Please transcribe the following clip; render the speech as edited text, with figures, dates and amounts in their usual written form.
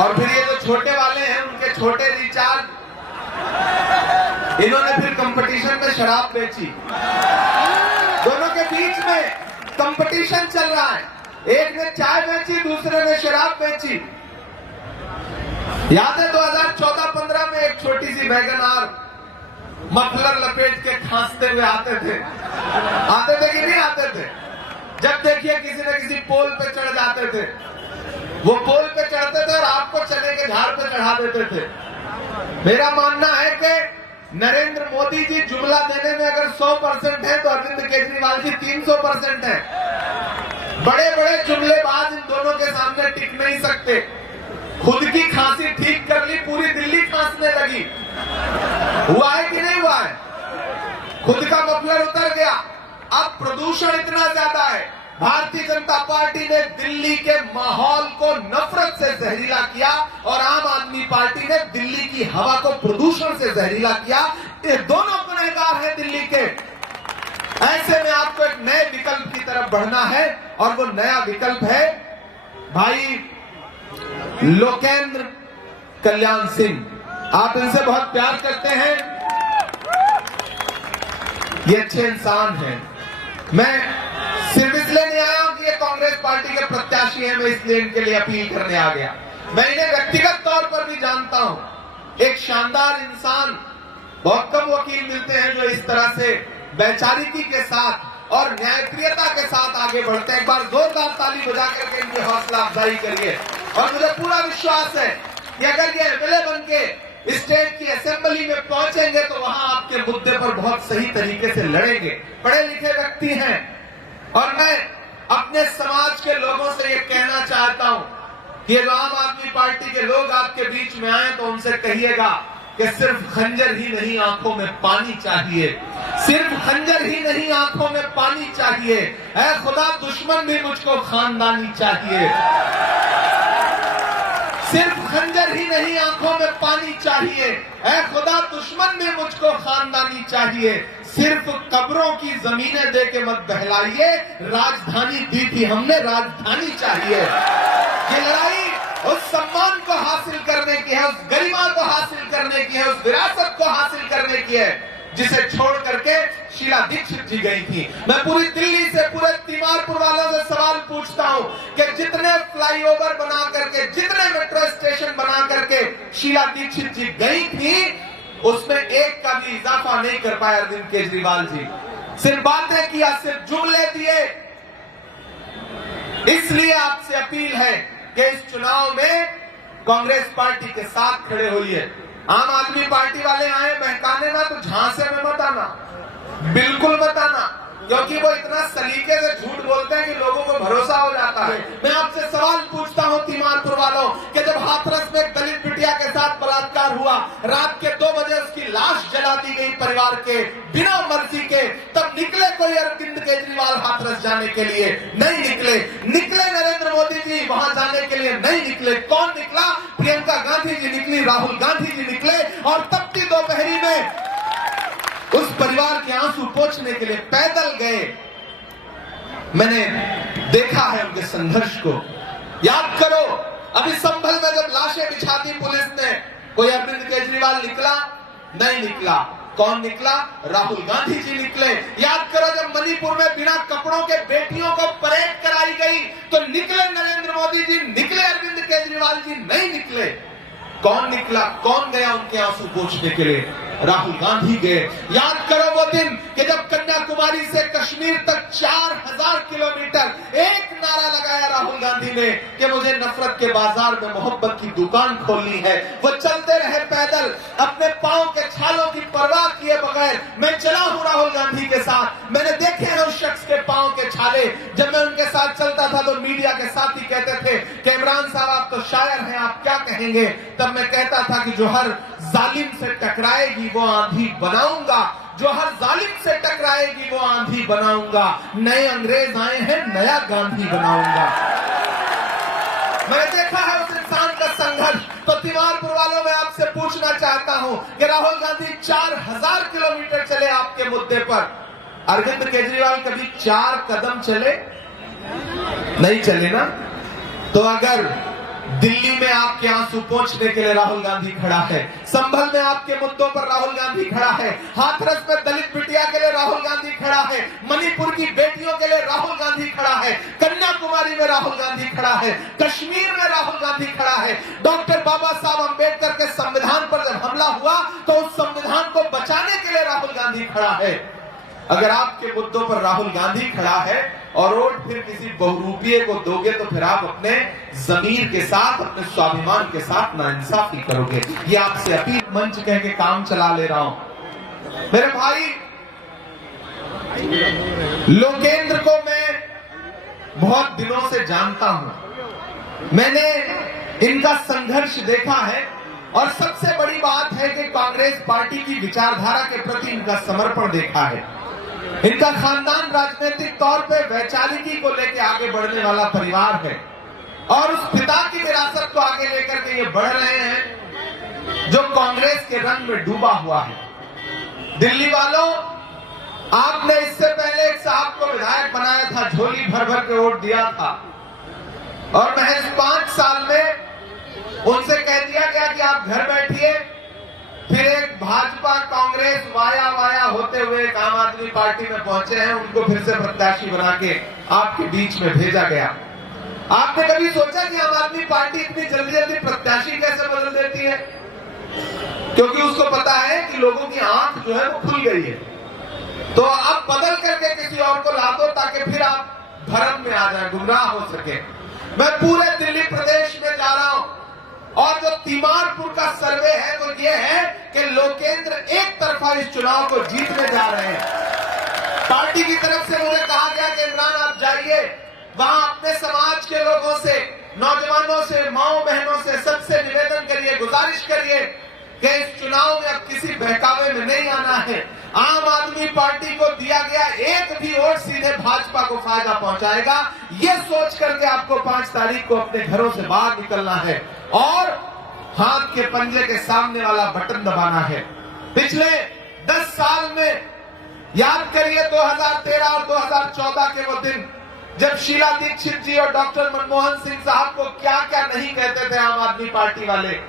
और फिर ये जो छोटे वाले हैं उनके छोटे रिचार्ज, इन्होंने फिर कंपटीशन में शराब बेची। दोनों के बीच में कंपटीशन चल रहा है, एक ने चाय बेची, दूसरे ने शराब बेची। याद है 2014-15 में एक छोटी सी वैगन आर मफलर लपेट के खांसते हुए आते थे कि नहीं आते थे? जब देखिए किसी न किसी पोल पे चढ़ जाते थे, वो पोल पे चढ़ते थे और आपको चने के झाड़ पे चढ़ा देते थे। मेरा मानना है कि नरेंद्र मोदी जी जुमला देने में अगर 100% है तो अरविंद केजरीवाल जी 300% है। बड़े बड़े जुमलेबाज इन दोनों के सामने टिक नहीं सकते। खुद की खांसी ठीक कर ली, पूरी दिल्ली खांसने लगी। हुआ है कि नहीं हुआ है? खुद का मफलर उतर गया। अब प्रदूषण इतना ज्यादा है, भारतीय जनता पार्टी ने दिल्ली के माहौल को नफरत से जहरीला किया और आम आदमी पार्टी ने दिल्ली की हवा को प्रदूषण से जहरीला किया। ये दोनों गुनहगार हैं दिल्ली के। ऐसे में आपको एक नए विकल्प की तरफ बढ़ना है और वो नया विकल्प है भाई लोकेंद्र कल्याण सिंह। आप इनसे बहुत प्यार करते हैं, ये अच्छे इंसान हैं। मैं सिर्फ इसलिए नहीं आया हूं कि ये कांग्रेस पार्टी के प्रत्याशी हैं, मैं इसलिए इनके लिए अपील करने आ गया। मैं इन्हें व्यक्तिगत तौर पर भी जानता हूं। एक शानदार इंसान, बहुत कम वकील मिलते हैं जो इस तरह से वैचारिकी के साथ और न्यायप्रियता के साथ आगे बढ़ते हैं। एक बार जोरदार ताली बजा करके इनकी हौसला अफजाई करिए। और मुझे पूरा विश्वास है कि अगर ये एमएलए बन के स्टेट की असेंबली में पहुंचेंगे तो वहां आपके मुद्दे पर बहुत सही तरीके से लड़ेंगे। पढ़े लिखे व्यक्ति हैं और मैं अपने समाज के लोगों से ये कहना चाहता हूं कि ये आम आदमी पार्टी के लोग आपके बीच में आए तो उनसे कहिएगा कि सिर्फ खंजर ही नहीं आंखों में पानी चाहिए, सिर्फ खंजर ही नहीं आंखों में पानी चाहिए। ऐ खुदा दुश्मन भी मुझको खानदानी चाहिए। सिर्फ खंजर ही नहीं आंखों में पानी चाहिए, ऐ खुदा दुश्मन भी मुझको खानदानी चाहिए। सिर्फ कब्रों की जमीनें दे के मत बहलाइए, राजधानी दी थी हमने, राजधानी चाहिए। ये लड़ाई उस सम्मान को हासिल करने की है, उस गरिमा को हासिल करने की है, उस विरासत को हासिल करने की है जिसे छोड़ करके शीला दीक्षित जी गई थी। मैं पूरी दिल्ली से, पूरे तीमारपुर वालों से सवाल पूछता हूं कि जितने फ्लाईओवर बना करके, जितने मेट्रो स्टेशन बना करके शीला दीक्षित जी गई थी, उसमें एक का भी इजाफा नहीं कर पाया अरविंद केजरीवाल जी। सिर्फ बातें किया, सिर्फ जुमले दिए। इसलिए आपसे अपील है कि इस चुनाव में कांग्रेस पार्टी के साथ खड़े होइए। आम आदमी पार्टी वाले आए बहकाने ना तो झांसे में मत आना, बिल्कुल मत आना, क्योंकि वो इतना सलीके से झूठ बोलते हैं कि लोगों को भरोसा हो जाता है। मैं आपसे सवाल पूछता हूं तीमारपुर वालों कि जब हाथरस में एक दलित बिटिया के साथ बलात्कार हुआ, रात के 2 बजे उसकी लाश जला दी गई परिवार के बिना मर्जी के, तब निकले कोई अरविंद केजरीवाल हाथरस जाने के लिए? नहीं निकले। निकले नरेंद्र मोदी जी वहां जाने के लिए? नहीं निकले। कौन निकला? प्रियंका गांधी जी निकली, राहुल गांधी जी निकले और तपती दोपहरी में उस परिवार के आंसू पोंछने के लिए पैदल गए। मैंने देखा है उनके संघर्ष को। याद करो, अभी संभल में जब लाशें बिछा दी पुलिस ने, कोई अरविंद केजरीवाल निकला? नहीं निकला। कौन निकला? राहुल गांधी जी निकले। याद करो, जब मणिपुर में बिना कपड़ों के बेटियों को परेड कराई गई तो निकले नरेंद्र मोदी जी, निकले अरविंद केजरीवाल जी? नहीं निकले। कौन निकला? कौन गया उनके आंसू पोंछने के लिए? राहुल गांधी गए। याद करो वो दिन कि जब कन्याकुमारी से कश्मीर तक 4000 किलोमीटर एक नारा लगाया राहुल गांधी ने कि मुझे नफरत के बाजार में मोहब्बत की दुकान खोलनी है। वो चलते रहे पैदल, अपने पांव के छालों की परवाह किए बगैर। मैं चला हूं राहुल गांधी के साथ, मैंने देखे हैं उस शख्स के पांव के छाले। जब मैं उनके साथ चलता था तो मीडिया के साथी कहते थे कि इमरान साहब आप तो शायर हैं, आप क्या कहेंगे? तब मैं कहता था कि जो हर जालिम से टकराएगी वो आंधी बनाऊंगा, जो हर जालिम से टकराएगी वो आंधी बनाऊंगा। नए अंग्रेज आए हैं, नया गांधी बनाऊंगा। मैंने देखा है उस इंसान का संघर्ष। तो तीमारपुर वालों में आपसे पूछना चाहता हूं कि राहुल गांधी 4000 किलोमीटर चले आपके मुद्दे पर, अरविंद केजरीवाल कभी 4 कदम चले? नहीं चले ना। तो अगर दिल्ली में आपके आंसू पोंछने के लिए राहुल गांधी खड़ा है, संभल में आपके मुद्दों पर राहुल गांधी खड़ा है, हाथरस में दलित बिटिया के लिए राहुल गांधी खड़ा है, मणिपुर की बेटियों के लिए राहुल गांधी खड़ा है, कन्याकुमारी में राहुल गांधी खड़ा है, कश्मीर में राहुल गांधी खड़ा है। डॉक्टर बाबा साहब अंबेडकर के संविधान पर जब हमला हुआ तो उस संविधान को बचाने के लिए राहुल गांधी खड़ा है। अगर आपके मुद्दों पर राहुल गांधी खड़ा है और वोट फिर किसी बहुरूपिये को दोगे तो फिर आप अपने जमीर के साथ, अपने स्वाभिमान के साथ नाइंसाफी करोगे। ये आपसे अपील मंच कह के काम चला ले रहा हूं। मेरे भाई, लोकेंद्र को मैं बहुत दिनों से जानता हूं, मैंने इनका संघर्ष देखा है और सबसे बड़ी बात है कि कांग्रेस पार्टी की विचारधारा के प्रति इनका समर्पण देखा है। इनका खानदान राजनीतिक तौर पे वैचारिकी को लेकर आगे बढ़ने वाला परिवार है और उस पिता की विरासत को आगे लेकर के ये बढ़ रहे हैं जो कांग्रेस के रंग में डूबा हुआ है। दिल्ली वालों, आपने इससे पहले एक साहब को विधायक बनाया था, झोली भर भर के वोट दिया था और महज 5 साल में उनसे कह दिया गया कि आप घर बैठिए। फिर एक भाजपा कांग्रेस वाया वाया होते हुए एक आम आदमी पार्टी में पहुंचे हैं, उनको फिर से प्रत्याशी बना के आपके बीच में भेजा गया। आपने कभी सोचा कि आम आदमी पार्टी इतनी जल्दी जल्दी प्रत्याशी कैसे बदल देती है? क्योंकि उसको पता है कि लोगों की आंख जो है वो खुल गई है, तो अब बदल करके किसी और को ला दो ताकि फिर आप भरम में आ जाए, गुमराह हो सके। मैं पूरे दिल्ली प्रदेश में जा रहा हूं और जो तीमारपुर का सर्वे है वो ये है कि लोकेंद्र एक तरफा इस चुनाव को जीतने जा रहे हैं। पार्टी की तरफ से मुझे कहा गया कि इमरान आप जाइए, वहां अपने समाज के लोगों से, नौजवानों से, माओ बहनों से सबसे निवेदन करिए, गुजारिश करिए कि इस चुनाव में अब किसी बहकावे में नहीं आना है। आम आदमी पार्टी को दिया गया एक भी वोट सीधे भाजपा को फायदा पहुंचाएगा, ये सोच करके आपको 5 तारीख को अपने घरों से बाहर निकलना है और हाथ के पंजे के सामने वाला बटन दबाना है। पिछले 10 साल में याद करिए 2013 और 2014 के वो दिन जब शीला दीक्षित जी और डॉक्टर मनमोहन सिंह साहब को क्या क्या नहीं कहते थे आम आदमी पार्टी वाले।